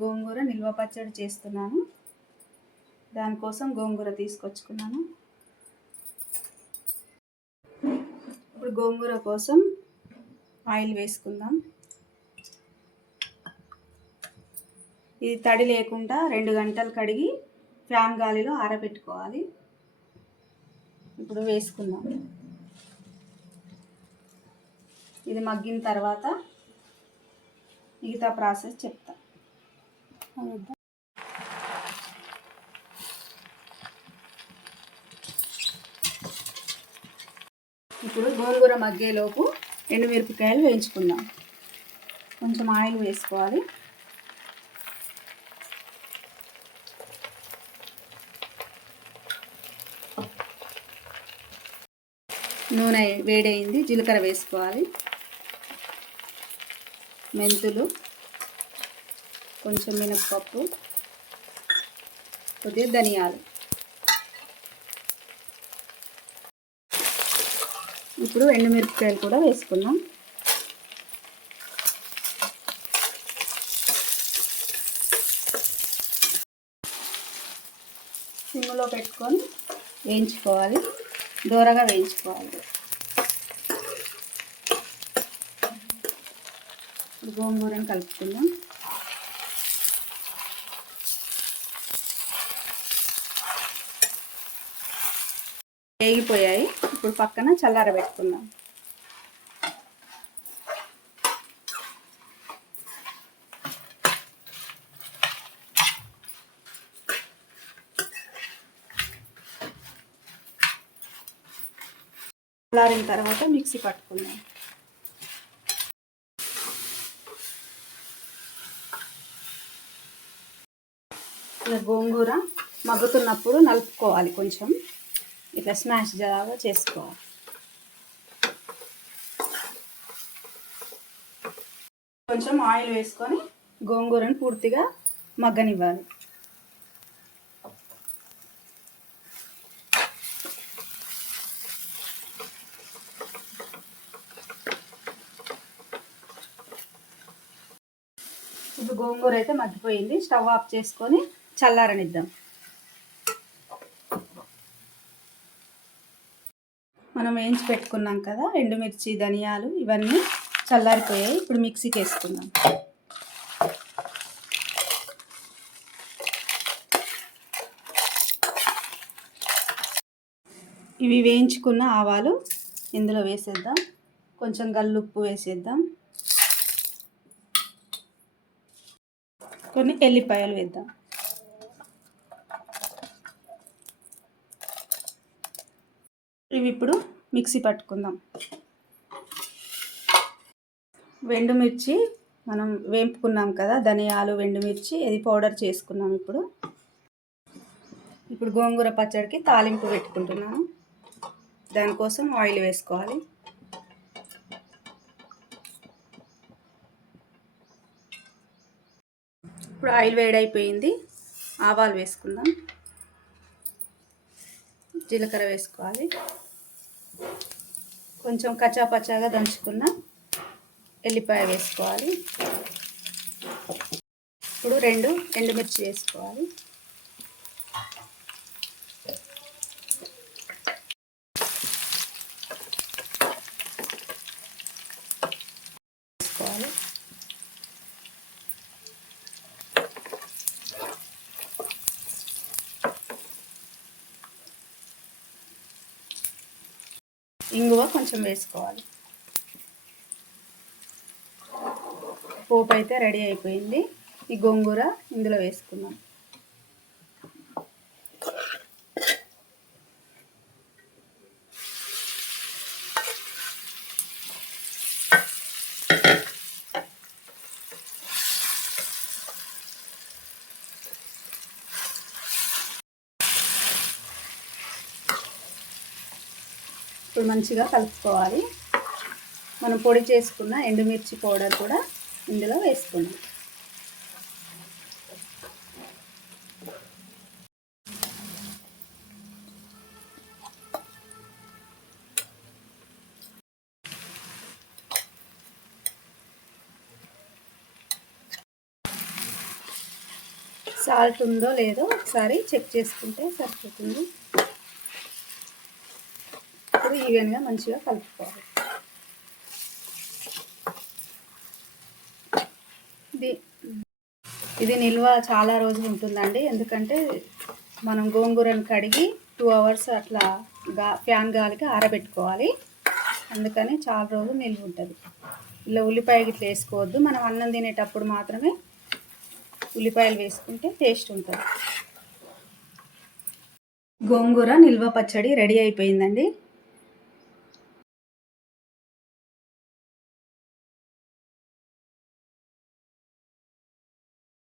గోంగూర నిల్వ పచ్చడి చేస్తున్నాను. దానికోసం గోంగూర తీసుకొచ్చుకున్నాను. ఇప్పుడు గోంగూర కోసం ఆయిల్ వేసుకుందాం. ఇది తడి లేకుండా 2 గంటలు కడిగి ఫ్యాన్ గాలిలో ఆరబెట్టుకోవాలి. ఇప్పుడు వేసుకుందాం. ఇది మగ్గిన తర్వాత మిగతా ప్రాసెస్ చెప్తా. ఇప్పుడు గోంగూర మగ్గేలోపు ఎండుమిరపకాయలు వేయించుకుందాం. కొంచెం ఆయిల్ వేసుకోవాలి. నూనె వేడైంది, జీలకర్ర వేసుకోవాలి. మెంతులు, కొంచెం మినపప్పు, కొద్దిగా ధనియాలు. ఇప్పుడు ఎండుమిరపకాయలు కూడా వేసుకుందాం. సిమ్లో పెట్టుకొని వేయించుకోవాలి, దూరగా వేయించుకోవాలి. గోంగూరను కలుపుకుందాం. వేగిపోయాయి. ఇప్పుడు పక్కన చల్లారబెట్టుకుందాం. చల్లారిన తర్వాత మిక్సీ పట్టుకుందాం. ఇలా గోంగూర మగ్గుతున్నప్పుడు నలుపుకోవాలి. కొంచెం ఇట్లా స్మాష్ లాగా చేసుకోవాలి. కొంచెం ఆయిల్ వేసుకొని గోంగూరను పూర్తిగా మగ్గనివ్వాలి. ఇప్పుడు గోంగూర అయితే మగ్గిపోయింది. స్టవ్ ఆఫ్ చేసుకొని చల్లారనిద్దాం. మనం వేయించి పెట్టుకున్నాం కదా ఎండుమిర్చి, ధనియాలు, ఇవన్నీ చల్లారిపోయాయి. ఇప్పుడు మిక్సీకి వేసుకుందాం. ఇవి వేయించుకున్న ఆవాలు ఇందులో వేసేద్దాం. కొంచెం గల్లుప్పు వేసేద్దాం. కొన్ని ఎల్లిపాయలు వేద్దాం. ఇవి ఇప్పుడు మిక్సీ పట్టుకుందాం. ఎండుమిర్చి మనం వేపుకున్నాం కదా, ధనియాలు, ఎండుమిర్చి, ఇది పౌడర్ చేసుకున్నాం. ఇప్పుడు గోంగూర పచ్చడికి తాలింపు పెట్టుకుంటున్నాను. దానికోసం ఆయిల్ వేసుకోవాలి. ఇప్పుడు ఆయిల్ వేడైపోయింది. ఆవాలు వేసుకుందాం. జీలకర్ర వేసుకోవాలి. కొంచెం కచ్చాపచ్చాగా దంచుకున్న ఎల్లిపాయ వేసుకోవాలి. ఇప్పుడు 2 ఎండుమిర్చి వేసుకోవాలి. ఇంగువ కొంచెం వేసుకోవాలి. పోపు అయితే రెడీ అయిపోయింది. ఈ గోంగూర ఇందులో వేసుకుందాం. ఇప్పుడు మంచిగా కలుపుకోవాలి. మనం పొడి చేసుకున్న ఎండుమిర్చి పౌడర్ కూడా ఇందులో వేసుకుందాం. సాల్ట్ ఉందో లేదో ఒకసారి చెక్ చేసుకుంటే సరిపోతుంది. ఇప్పుడు ఈవెన్గా మంచిగా కలుపుకోవాలి. ఇది నిల్వ చాలా రోజులు ఉంటుందండి. ఎందుకంటే మనం గోంగూరను కడిగి 2 అవర్స్ అట్లా ఫ్యాన్ గాలికి ఆరబెట్టుకోవాలి. అందుకని చాలా రోజులు నిల్వ ఉంటుంది. ఇలా ఉల్లిపాయ గిట్ల వేసుకోవద్దు. మనం అన్నం తినేటప్పుడు మాత్రమే ఉల్లిపాయలు వేసుకుంటే టేస్ట్ ఉంటుంది. గోంగూర నిల్వ పచ్చడి రెడీ అయిపోయిందండి.